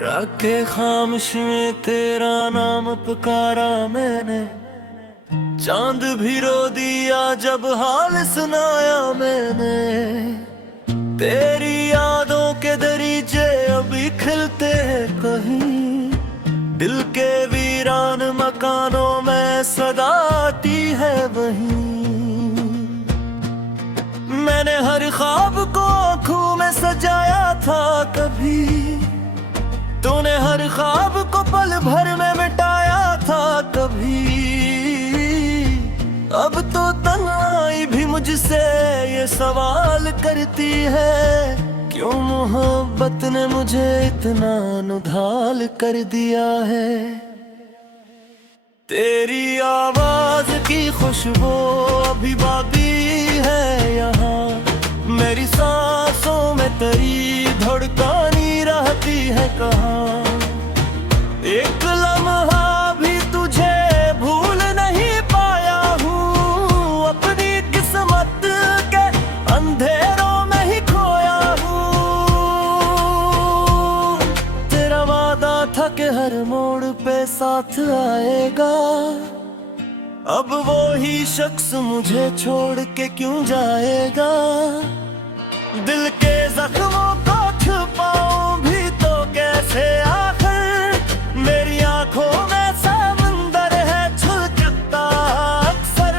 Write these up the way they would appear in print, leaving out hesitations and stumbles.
रखे खामोश में तेरा नाम पुकारा मैंने, चांद भी रो दिया जब हाल सुनाया मैंने। तेरी यादों के दरीचे अभी खिलते हैं कहीं, दिल के वीरान मकानों में सदा आती है वहीं। मैंने हर ख्वाब को आँखों में सजाया था कभी, तूने हर ख्वाब को पल भर में मिटाया था कभी। अब तो तन्हाई भी मुझसे ये सवाल करती है, क्यों मोहब्बत ने मुझे इतना नुढाल कर दिया है। तेरी आवाज की खुशबू अभी बाकी है यहाँ, मेरी सांसों में तेरी धड़कनी रहती है कहाँ। एक लम्हा भी तुझे भूल नहीं पाया हूँ, अपनी किस्मत के अंधेरों में ही खोया हूँ। तेरा वादा था कि हर मोड़ पे साथ आएगा, अब वो ही शख्स मुझे छोड़ के क्यों जाएगा। दिल के जख्मों को छुपाऊं भी तो कैसे, आखिर मेरी आंखों में समंदर है छलकता अक्सर।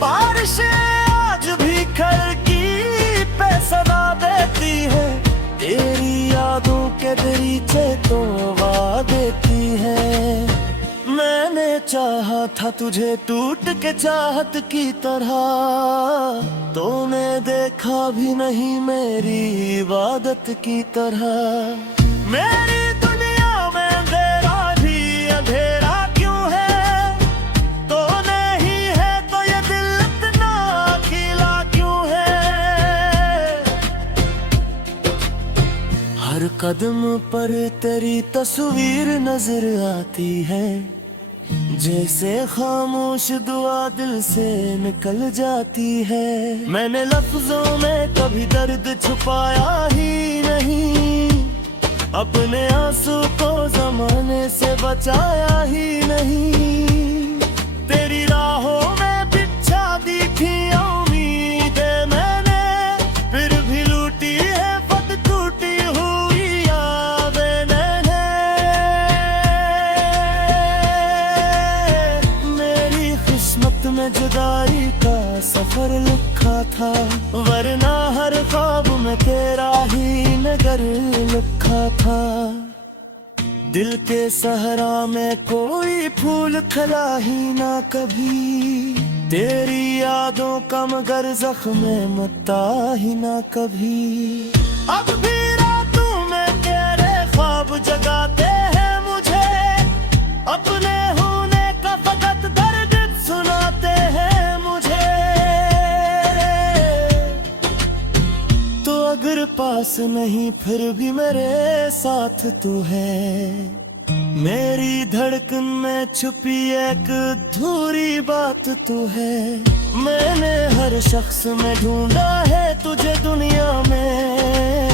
बारिश आज भी खिड़की पे सदा देती है, तेरी यादों के दरीचे तो आवा देती है। मैंने चाहा था तुझे टूट के चाहत की तरह, तूने देखा भी नहीं मेरी इबादत की तरह। मेरी दुनिया में अंधेरा भी अंधेरा क्यों है, तो नहीं है तो ये दिल इतना अकेला क्यों है। हर कदम पर तेरी तस्वीर नजर आती है, जैसे खामोश दुआ दिल से निकल जाती है। मैंने लफ्जों में कभी दर्द छुपाया ही नहीं, अपने आंसू को जमाने से बचाया ही नहीं। तेरी राहों में बिछा दी थी उम्मीदें मैंने, फिर भी लूटी है फट टूटी हुई यादें मैंने। मेरी किस्मत में जुदाई का सफर लिखा था, वरना हर ख्वाब में तेरा ही नगर लिखा था। दिल के सहरा में कोई फूल खिला ही ना कभी, तेरी यादों का मगर जख्म मता ही ना कभी। अब भी रातों में तेरे ख्वाब जगाते हैं मुझे, अपने होने का फकत दर्द सुनाते हैं मुझे। तो अगर पास नहीं फिर भी मेरे साथ तू है, मेरी धड़कन में छुपी एक अधूरी बात तू है। मैंने हर शख्स में ढूंढा है तुझे दुनिया में,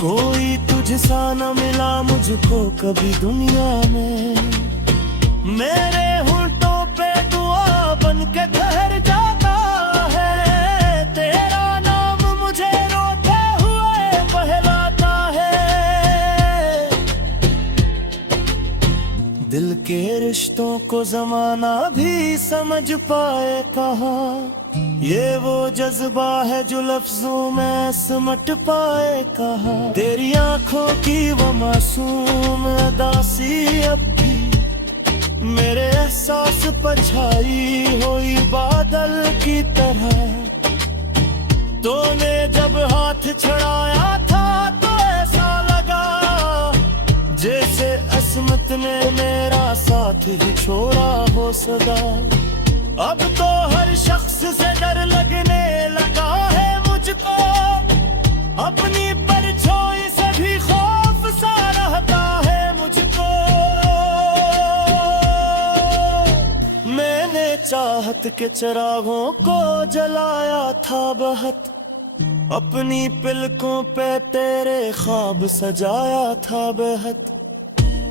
कोई तुझसा न मिला मुझको कभी दुनिया में। मेरे होंठों पे दुआ बन के ठहर जाता है, तेरा नाम मुझे रोते हुए बहलाता है। दिल के रिश्तों को जमाना भी समझ पाए कहाँ, ये वो जज्बा है जो लफ्जों में सिमट पाए कहाँ। तेरी आंखों की वो मासूम अदासी अब भी मेरे एहसास पर छाई हुई बादल की तरह। तूने जब हाथ छड़ाया था तो ऐसा लगा जैसे अस्मत ने मेरा साथ ही छोड़ा हो सदा। अब तो हर शख्स से डर लगने लगा है मुझको, अपनी परछाई से भी खौफ सा रहता है मुझको। मैंने चाहत के चिरागों को जलाया था बहुत, अपनी पलकों पे तेरे ख्वाब सजाया था बेहद,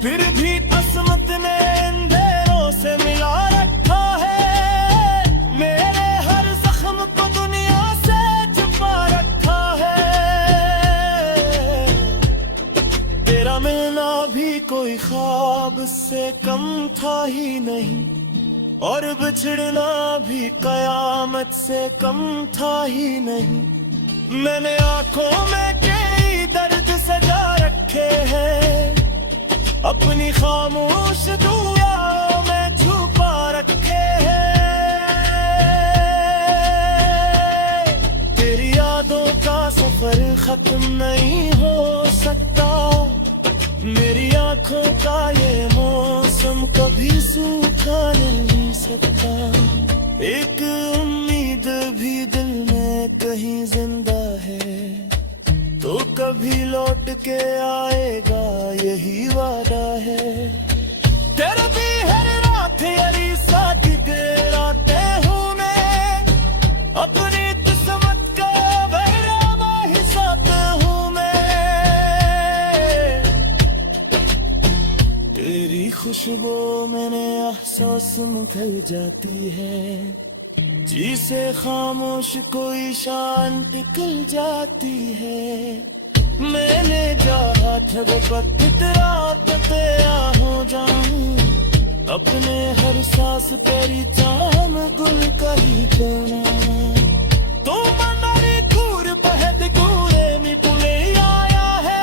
फिर भी किस्मत ने अंधेरों से मिला रखा है। मेरे हर जख्म को दुनिया से छुपा रखा है। तेरा मिलना भी कोई ख्वाब से कम था ही नहीं, और बिछड़ना भी कयामत से कम था ही नहीं। मैंने आंखों में कई दर्द सजा रखे हैं, अपनी खामोश दुआओं में छुपा रखे हैं। तेरी यादों का सफर खत्म नहीं हो सकता, मेरी आंखों का ये मौसम कभी सूखा नहीं सकता। एक उम्मीद भी दिल में कहीं जिंदा है, तो कभी लौट के आएगा यही वादा है। तेरे भी हर रात यारी साथ तेराते हूँ मैं, अपनी किस्मत का बहरामा ही साथ हूँ मैं। तेरी खुशबू मैंने एहसास में खल जाती है, जिसे खामोश कोई शान निकल जाती है। मैंने चाहा था तेरा हो जाऊं, अपने हर सांस तेरी चाह में गुल का ही बोना। तो मनारी कूर पहद कूरे में पुले आया है,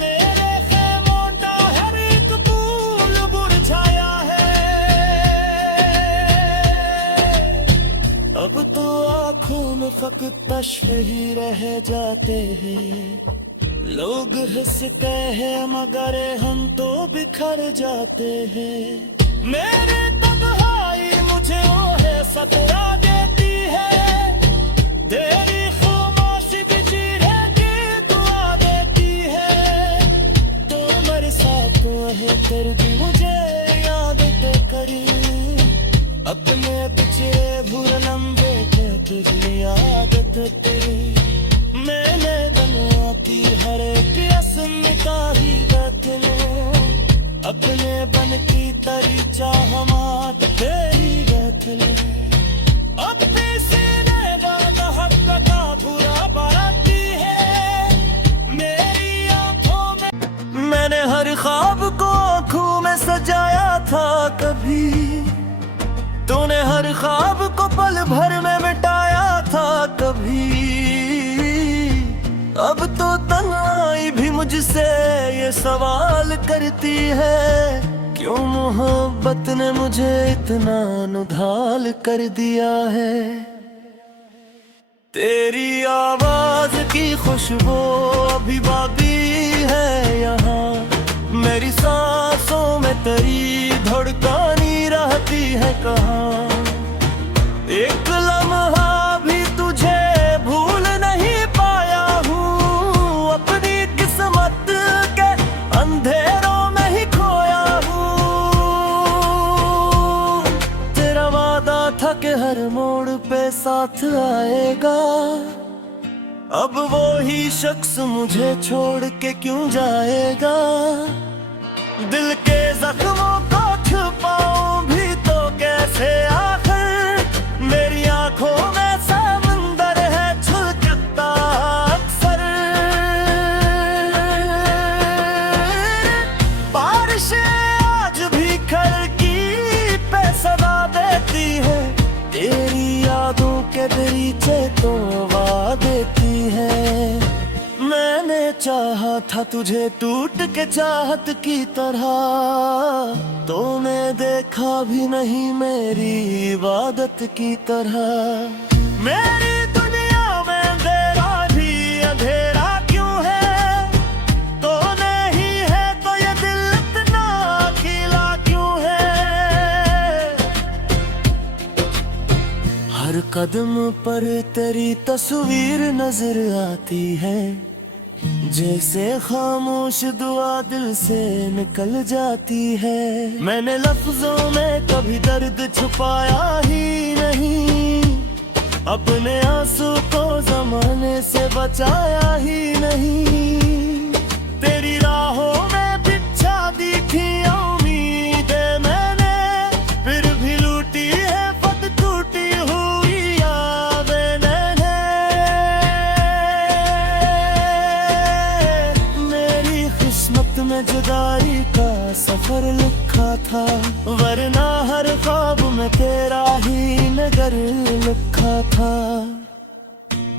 मेरे खेमों का हर एक फूल बुरझाया है। अब तो आँखों में फकत तस्वीर ही रह जाते हैं, लोग हंसते हैं मगर हम तो बिखर जाते हैं। मेरे तन्हाई मुझे ओहे सतरा देती है, तेरी खामोशी भी चीरे की दुआ देती है। तो मेरे साथ है फिर भी मुझे याद तो करी, अपने पिछले भूल लंबे के पिछली आदत तेरी। मैंने दुनिया की हर एक रस्म मिटाई बदले, अपने बन की तरी चाह मात तेरी बदले। अब भी सीने दर्द हक का बुरा बाराती है मेरी आंखों में। मैंने हर ख्वाब को आंखों में सजाया था कभी, तूने हर ख्वाब को पल भर में मिटाया था कभी। अब तो तन्हाई भी मुझसे ये सवाल करती है, क्यों मोहब्बत ने मुझे इतना नुधाल कर दिया है। तेरी आवाज की खुशबू अभी बाकी है यहाँ, मेरी सांसों में तेरी धड़कनी रहती है कहाँ। एक लम्हा भी तुझे भूल नहीं पाया हूँ, अपनी किस्मत के अंधेरों में ही खोया हूँ। तेरा वादा था कि हर मोड़ पे साथ आएगा, अब वो ही शख्स मुझे छोड़ के क्यों जाएगा। दिल के जख्मों को छुपाऊं भी तो कैसे, आखिर मेरी आंखों में समंदर है छलकता अक्सर। बारिशें आज भी खिड़की पे सदा देती है, तेरी यादों के दरीचे तोबा देती है। मैंने चाहा था तुझे टूट के चाहत की तरह, तूने देखा भी नहीं मेरी इबादत की तरह। मेरी दुनिया में अंधेरा भी अंधेरा क्यों है, तो नहीं है तो ये दिल इतना अकेला क्यों है। हर कदम पर तेरी तस्वीर नजर आती है, जैसे खामोश दुआ दिल से निकल जाती है। मैंने लफ्जों में कभी दर्द छुपाया ही नहीं, अपने आंसू को ज़माने बचाया ही नहीं। तेरी राहों में बिछा दी थी उम्मीदें मैंने, फिर भी लूटी है फट टूटी हुई यादें मैंने। मेरी किस्मत में जुदाई का सफर लिखा था, वरना हर ख्वाब में तेरा ही नगर लिखा था।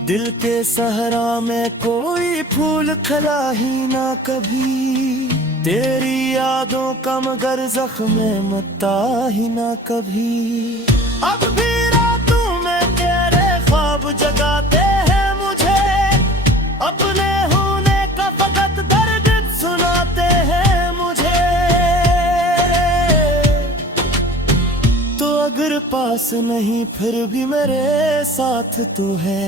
दिल के सहरा में कोई फूल खिला ही ना कभी, तेरी यादों का मगर जख्म मता ही ना कभी। अब भी रातों में तेरे ख्वाब जगाते हैं मुझे, अपने होने का फकत दर्द सुनाते हैं मुझे। तो अगर पास नहीं फिर भी मेरे साथ तो है,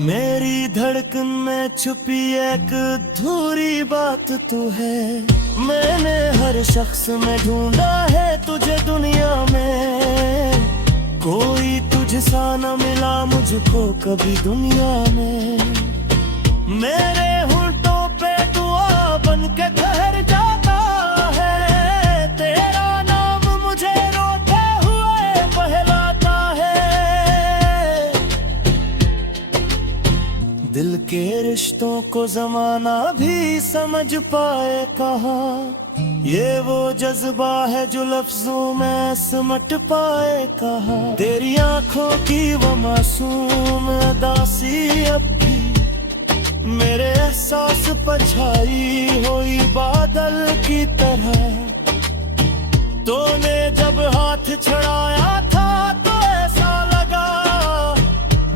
मेरी धड़कन में छुपी एक अधूरी बात तो है। मैंने हर शख्स में ढूंढा है तुझे दुनिया में, कोई तुझसा न मिला मुझको कभी दुनिया में। मेरे होंठों पे दुआ बन के ठहर जाता है, तेरा नाम मुझे रोते हुए बहलाता है। दिल के रिश्तों को जमाना भी समझ पाए कहाँ, ये वो जज्बा है जो लफ्जों में सिमट पाए कहाँ। तेरी आंखों की वो मासूम अदासी अब भी मेरे एहसास पर छाई हुई बादल की तरह। तूने जब हाथ छड़ाया था तो ऐसा लगा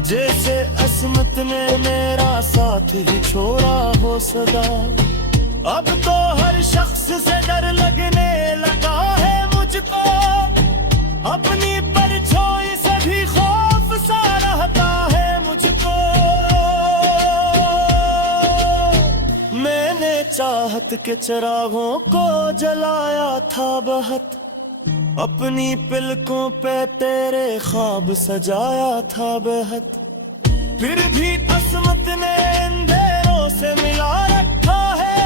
जैसे असमत ने मेरा साथ ही छोड़ा हो सदा। अब तो हर शख्स से डर लगने लगा है मुझको, अपनी परछाई से भी खौफ सा रहता है मुझको। मैंने चाहत के चिरागों को जलाया था बहुत, अपनी पलकों पे तेरे ख्वाब सजाया था बेहद। फिर भी असमत ने अंधेरों से मिला रखा है,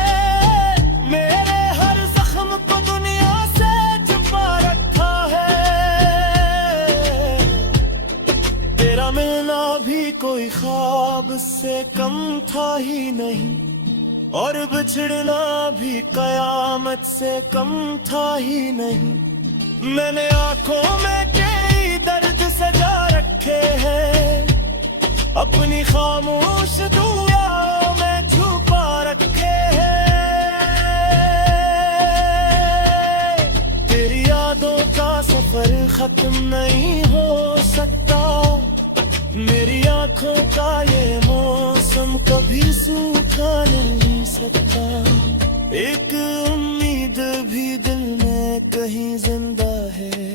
मेरे हर जख्म को दुनिया से छुपा रखा है। तेरा मिलना भी कोई ख्वाब से कम था ही नहीं, और बिछड़ना भी कयामत से कम था ही नहीं। मैंने आंखों में कई दर्द सजा रखे हैं, अपनी खामोश दुआओं में छुपा रखे हैं। तेरी यादों का सफर खत्म नहीं हो सकता, मेरी आंखों का ये मौसम कभी सूखा नहीं सकता। एक उम्मीद भी दिल में कहीं जिंदा है,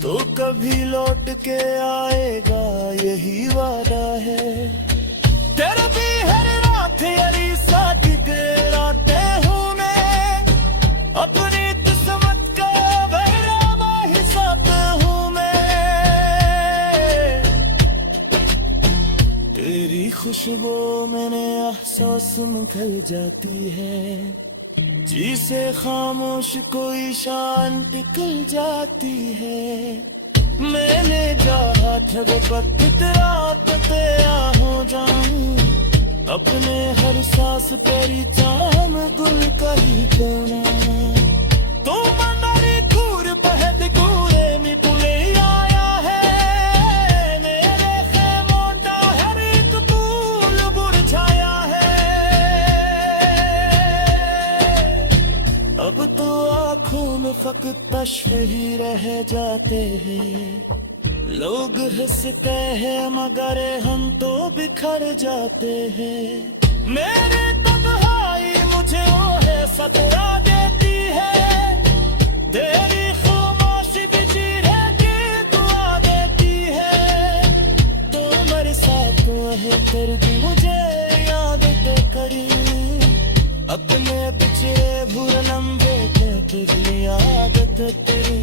तो कभी लौट के आएगा यही वादा है। तेरे भी हर रात यारी साथ कराते हूँ मैं, अपनी किस्मत का बहरामा ही साथ हूँ मैं। तेरी खुशबू मैंने एहसास में खल जाती है, जी से खामोश कोई शान निकल जाती है। मैंने चाहा था वक्त रात पे हो जाऊं, अपने हर सांस तेरी चाम गुल कही कोना। तो मंदारी कूर पहद कूरे में पुले आया है, मेरे खेमों का हर एक फूल बुरझाया है। अब तो आँखों में फकत तश्व ही रह जाते हैं, लोग हंसते हैं मगर हम तो बिखर जाते हैं। मेरे तन्हाई मुझे वो है सतरा देती है, तेरी खामोशी भी चीरे की दुआ देती है। तो मेरे साथ है फिर भी मुझे याद तो करी, अपने पिछड़े भूर लंबे के पिछली आदत तेरी।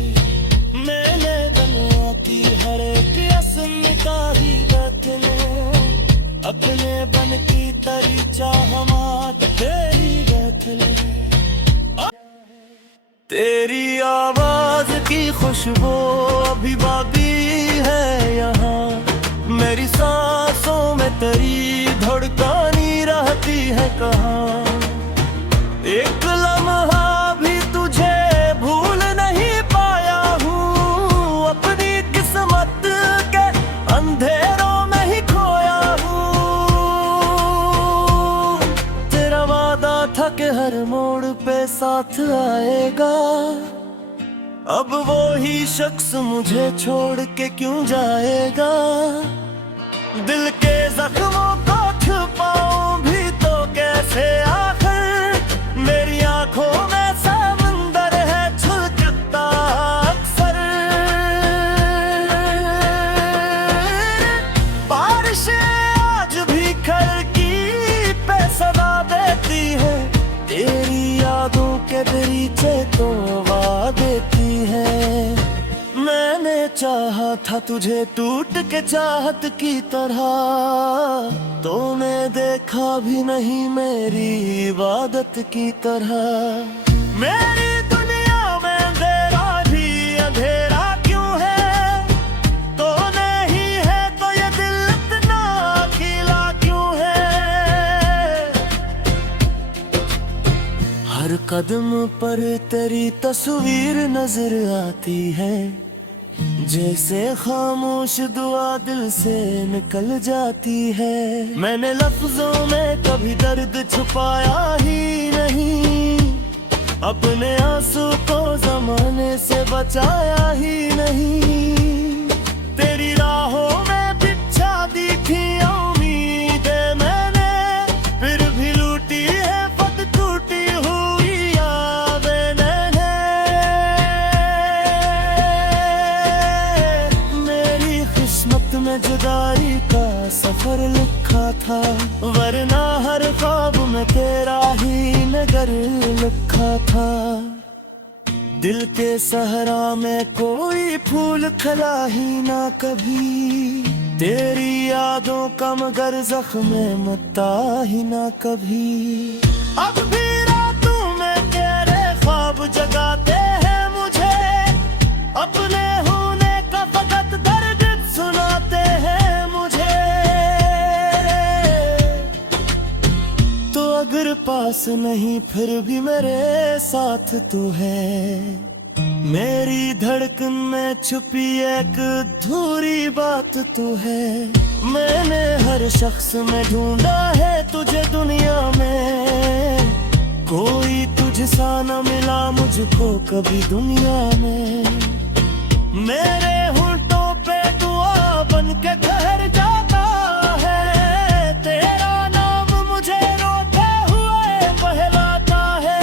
मैंने दुनिया की हर एक असम निकाली रखने, अपने खुशबू अभी बाकी है यहाँ। मेरी सांसों में तेरी धड़कनी रहती है कहाँ। एक लम्हा भी तुझे भूल नहीं पाया हूँ, अपनी किस्मत के अंधेरों में ही खोया हूँ। तेरा वादा था कि हर मोड़ पे साथ आएगा, अब वो ही शख्स मुझे छोड़ के क्यों जाएगा। दिल के जख्मों को छुपाऊं भी तो कैसे, आखिर मेरी आंखों में समंदर है छलकता अक्सर। बारिश आज भी खिड़की पे सदा देती है, तेरी यादों के दरीचे तोबा देती है। मैंने चाहा था तुझे टूट के चाहत की तरह, तूने देखा भी नहीं मेरी इबादत की तरह। मेरी दुनिया में अंधेरा भी अंधेरा क्यों है, तो नहीं है तो ये दिल इतना अकेला क्यों है। हर कदम पर तेरी तस्वीर नजर आती है, जैसे खामोश दुआ दिल से निकल जाती है। मैंने लफ्जों में कभी दर्द छुपाया ही नहीं, अपने आंसू को जमाने से बचाया ही नहीं। तेरी राहों में बिछा दी थी उम्मीदें मैंने, फिर भी लूटी है फट टूटी हुई यादें मैंने। मेरी किस्मत में जुदाई का सफर लिखा था, वरना हर ख्वाब में तेरा ही नगर लिखा था। दिल के सहरा में कोई फूल खिला ही ना कभी, तेरी यादों का मगर जख्म मता ही ना कभी। अब भी रातों में तेरे ख्वाब जगाते हैं मुझे, अपने होने का फकत दर्द सुनाते हैं मुझे। तो अगर पास नहीं फिर भी मेरे साथ तू है, मेरी धड़कन में छुपी एक अधूरी बात तू है। मैंने हर शख्स में ढूंढा है तुझे दुनिया में, कोई तुझसा न मिला मुझको कभी दुनिया में। मेरे होंठों पे दुआ बन के ठहर जाता है, तेरा नाम मुझे रोते हुए बहलाता है।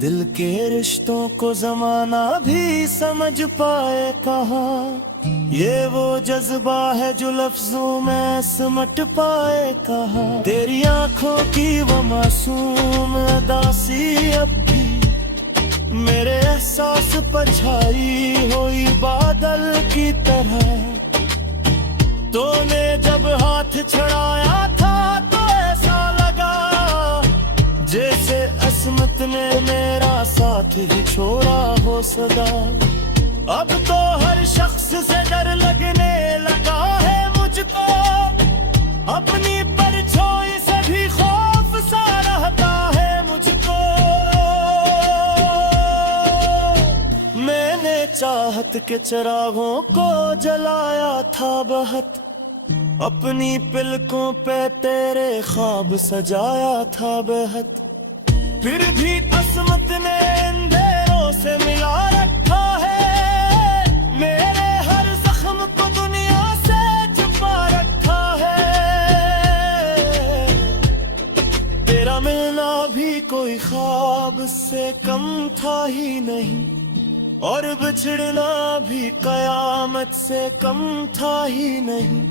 दिल के रिश्तों को जमाना भी समझ पाए कहाँ, ये वो जज्बा है जो लफ्जों में सिमट पाए कहाँ। तेरी आंखों की वो मासूम अदासी अब भी मेरे एहसास पर छाई हुई बादल की तरह। तूने जब हाथ छड़ाया था तो ऐसा लगा जैसे अस्मत ने मेरा साथ ही छोड़ा हो सदा। अब तो हर शख्स से डर लगने लगा है मुझको, अपनी परछाई से भी खौफ सा रहता है मुझको। मैंने चाहत के चिरागों को जलाया था बहुत, अपनी पिलकों पे तेरे ख्वाब सजाया था बेहद। फिर भी अस्मत ने अंधेरों से मिला रखा है, मेरे हर जख्म को दुनिया से छुपा रखा है। तेरा मिलना भी कोई ख्वाब से कम था ही नहीं, और बिछड़ना भी कयामत से कम था ही नहीं।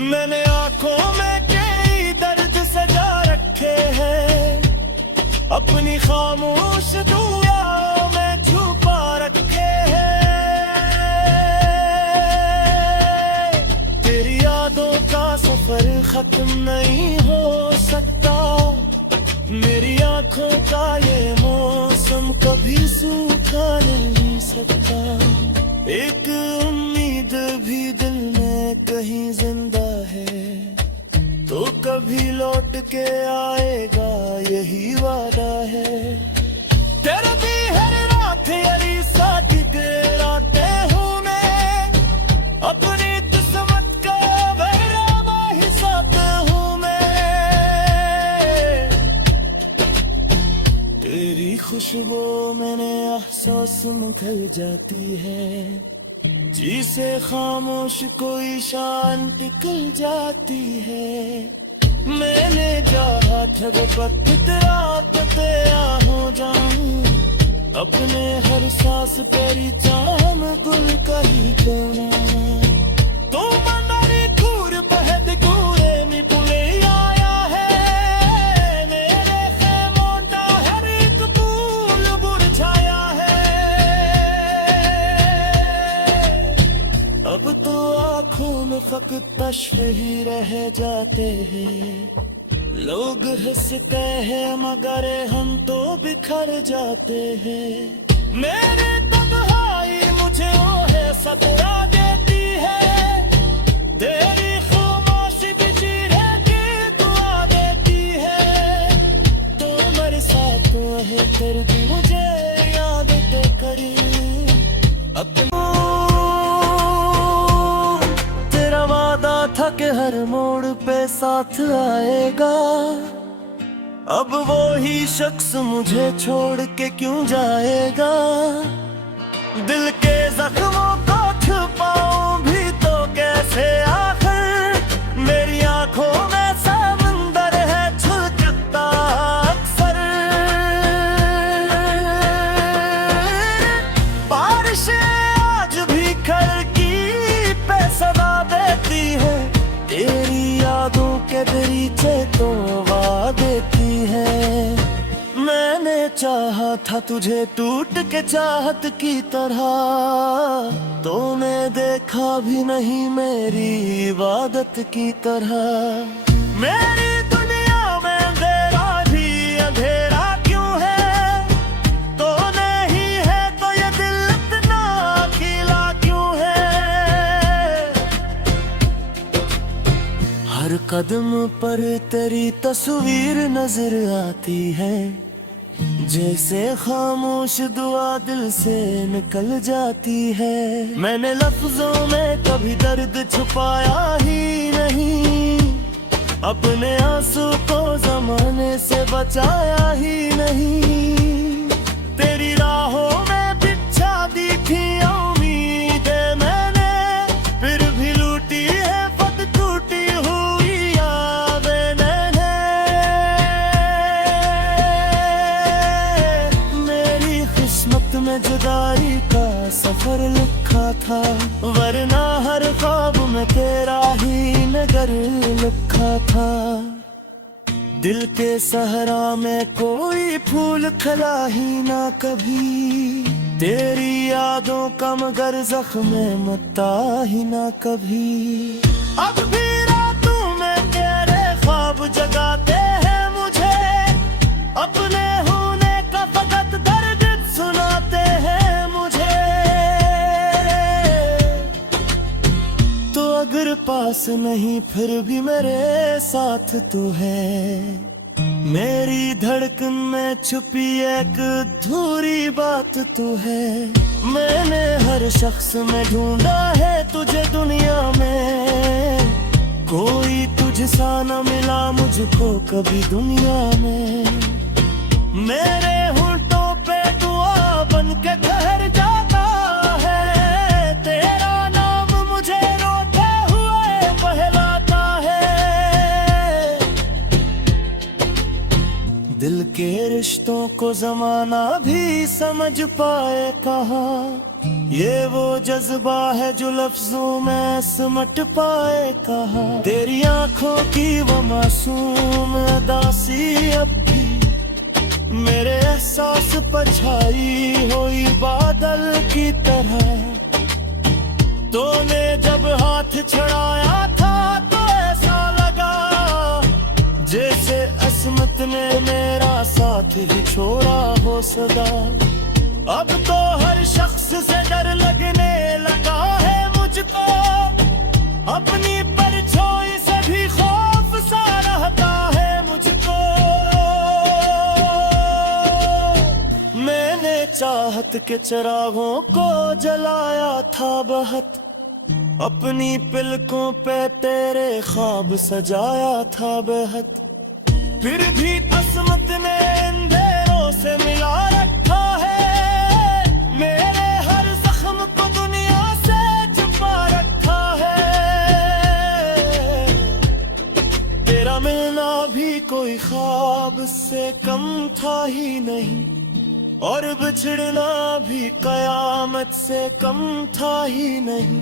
मैंने आंखों में कई दर्द सजा रखे हैं, अपनी खामोश दुआओं में छुपा रखे हैं। तेरी यादों का सफर खत्म नहीं हो सकता, मेरी आंखों का ये मौसम कभी दिखा नहीं सकता। एक उम्मीद भी दिल में कहीं जिंदा है, तो कभी लौट के आएगा यही वादा है। तेरे दी हर रात यारी साथ तेराते हूँ मैं, अपनी किस्मत का बहरामा ही साथ हूँ मैं। तेरी खुशबू मैंने एहसास में खल जाती है, जी से खामोश कोई शान निकल जाती है। मैंने चाहा ठगपत तेरा पतिया हो जाऊं, अपने हर सांस तेरी चाम गुल का ही कोना। तू मनारी कूर बहद कूरे में पुले आया है, मेरे खेमों का हर एक फूल मुरझाया है। अब तो आँखों में फकत तश्व ही रह जाते हैं, लोग हंसते हैं मगर हम तो बिखर जाते हैं। मेरी तन्हाई मुझे ओहे सतरा देती है, तेरी खामोशी भी चीरे की दुआ देती है। तो मेरे साथ है फिर भी मुझे याद तो करी अपना। तेरा वादा था कि हर मोड़ पे साथ आएगा, अब वो ही शख्स मुझे छोड़ के क्यों जाएगा। दिल के जख्मों को छुपाऊं भी तो कैसे, आखिर मेरी आंखों में समंदर है छलकता अक्सर। बारिशें आज भी खिड़की पे सदा देती है, तेरी यादों के दरीचे तो वा देती है। मैंने चाहा था तुझे टूट के चाहत की तरह, तूने देखा भी नहीं मेरी इबादत की तरह। मेरी दुनिया में अंधेरा भी अंधेरा क्यों है, तो नहीं है तो ये दिल इतना अकेला क्यों है। हर कदम पर तेरी तस्वीर नजर आती है, जैसे खामोश दुआ दिल से निकल जाती है। मैंने लफ्जों में कभी दर्द छुपाया ही नहीं, अपने आंसू को जमाने से बचाया ही नहीं। तेरी राहों में बिछा दी थी उम्मीदें मैंने, फिर भी लूटी है फत टूटी हुई यादें मैंने। मेरी किस्मत में जुदाई का सफर लिखा था, वरना हर ख्वाब में तेरा ही नगर लिखा था। दिल के सहरा में कोई फूल खिला ही ना कभी, तेरी यादों का मगर जख्म मता ही ना कभी। अब भी रातों में तेरे ख्वाब जगाते हैं मुझे, अपने होने का फकत दर्द सुनाते हैं मुझे। तो अगर पास नहीं फिर भी मेरे साथ तो है, मेरी धड़कन में छुपी एक अधूरी बात तो है। मैंने हर शख्स में ढूंढा है तुझे दुनिया में, कोई तुझसा न मिला मुझको कभी दुनिया में। मेरे होंठों पे दुआ बन के ठहर जाता है, तेरा नाम मुझे रोते हुए बहलाता है। दिल के रिश्तों को जमाना भी समझ पाए कहाँ, ये वो जज्बा है जो लफ्जों में सिमट पाए कहाँ। तेरी आंखों की वो मासूम अदासी अब भी मेरे एहसास पर छाई हुई बादल की तरह। तूने जब हाथ छड़ाया था तो ऐसा लगा जैसे असमत ने मेरा साथ ही छोड़ा हो सदा। अब तो हर शख्स से डर लगने लगा है मुझको, अपनी परछाई से भी खौफ सा रहता है मुझको। मैंने चाहत के चिरागों को जलाया था बहुत, अपनी पिलकों पे तेरे ख्वाब सजाया था बेहद, फिर भी किस्मत ने अंधेरों से मिला रखा है, मेरे हर जख्म को दुनिया से छुपा रखा है। तेरा मिलना भी कोई ख्वाब से कम था ही नहीं, और बिछड़ना भी कयामत से कम था ही नहीं।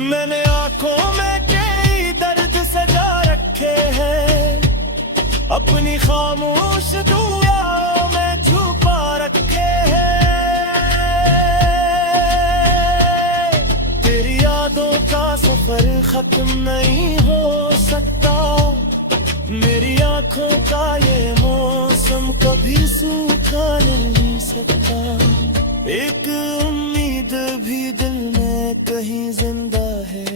मैंने आंखों में कई दर्द सजा रखे हैं, अपनी खामोश दुआओं में छुपा रखे हैं। तेरी यादों का सफर खत्म नहीं हो सकता, मेरी आंखों का ये मौसम कभी सूखा नहीं सकता। एक उम्मीद भी दिल में कहीं जिंदा है,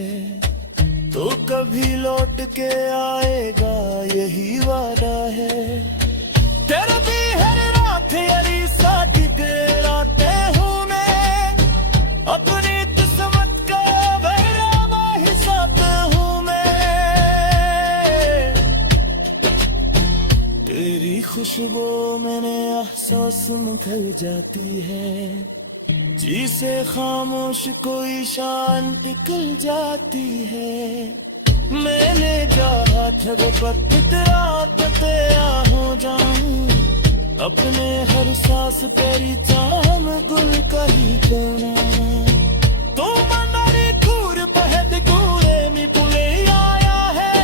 तो कभी लौट के आएगा यही वादा है। तेरे भी हर रात यारी साथी तेराते हूँ मैं, अपनी किस्मत का बहरामा हिसाब हूँ मैं। तेरी खुशबू मैंने एहसास में ढल जाती है, जी से खामोश कोई शान निकल जाती है। मैंने चाहा छगपत रात ते हो जाऊं, अपने हर सांस तेरी चाह में गुल कही जाना। तो मनरी कूर पहद कूरे में पुले आया है,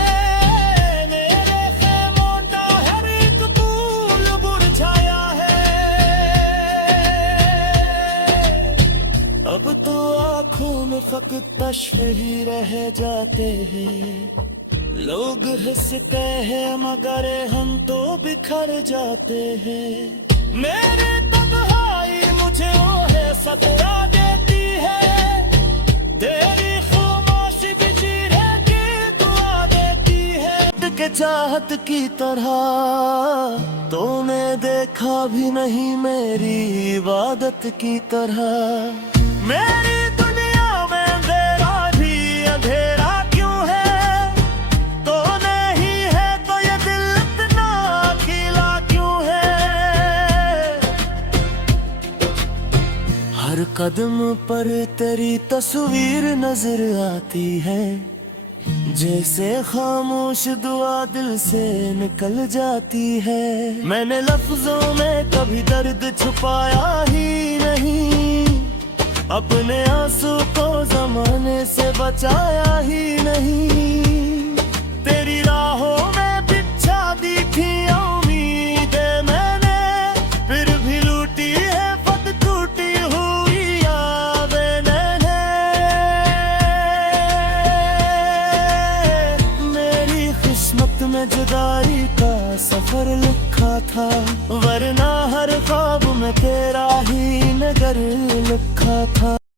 मेरे खेमों का हर एक फूल मुरझाया है। अब तो आँखों में फकत तस्वीर ही रह जाते हैं, लोग हंसते हैं मगर हम तो बिखर जाते हैं। मेरे तन्हाई मुझे वो है सता देती है, तेरी खामोशी भी चीरे की दुआ देती है। के चाहत की तरह तूने देखा भी नहीं मेरी इबादत की तरह। मेरी दुनिया में अंधेरा भी अंधेरा क्यों है, तो नहीं है तो ये दिल इतना अकेला क्यों है। हर कदम पर तेरी तस्वीर नजर आती है, जैसे खामोश दुआ दिल से निकल जाती है। मैंने लफ्जों में कभी दर्द छुपाया ही नहीं, अपने आंसू को जमाने से बचाया ही नहीं। तेरी राहों में बिछा दी थी उम्मीदें मैंने, फिर भी लूटी है फत टूटी हुई यादें मैंने। मेरी किस्मत में जुदाई का सफर लिखा था, वरना हर ख्वाब में तेरा ही नगर लिखा था।